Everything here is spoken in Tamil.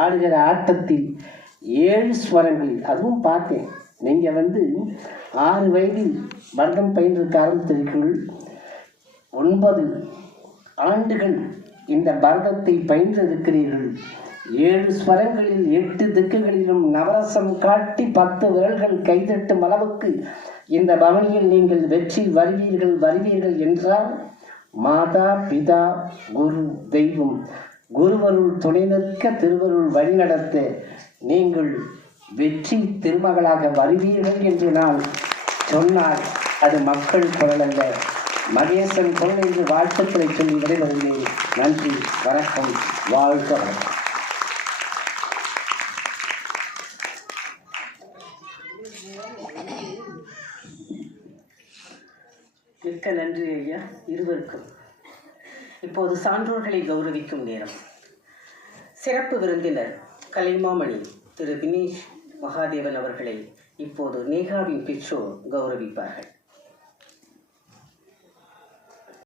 ஆடுகிற ஆட்டத்தில் 7 ஸ்வரங்களில் அதுவும் பார்த்தேன். நீங்கள் 6 வயதில் பரதம் பயின்றிருக்க ஆரம்பித்திருக்கிறீர்கள். 9 ஆண்டுகள் இந்த பரதத்தை பயின்றிருக்கிறீர்கள். 7 ஸ்வரங்களில் 8 திக்குகளிலும் நவரசம் காட்டி 10 விரல்கள் கைதட்டும் அளவுக்கு இந்த பவனியில் நீங்கள் வெற்றி வருவீர்கள் என்றால் மாதா பிதா குரு தெய்வம் குருவருள் துணை நிற்க திருவருள் வழிநடத்த நீங்கள் வெற்றி திருமகளாக வருவீர்கள் என்று நான் சொன்னால் அது மக்கள் குரல் அல்ல, மகேசன் குரல் என்று வாழ்த்துக்களை சொல்லி விடைபெறுகிறேன். நன்றி, வணக்கம், வாழ்க வணக்கம். மிக்க நன்றி ஐயா இருவருக்கும். இப்போது சான்றோர்களை கௌரவிக்கும் நேரம். சிறப்பு விருந்தினர் கலைமாமணி திரு தினேஷ் மகாதேவன் அவர்களை இப்போது நேகாவின் பெற்றோர் கௌரவிப்பார்கள்.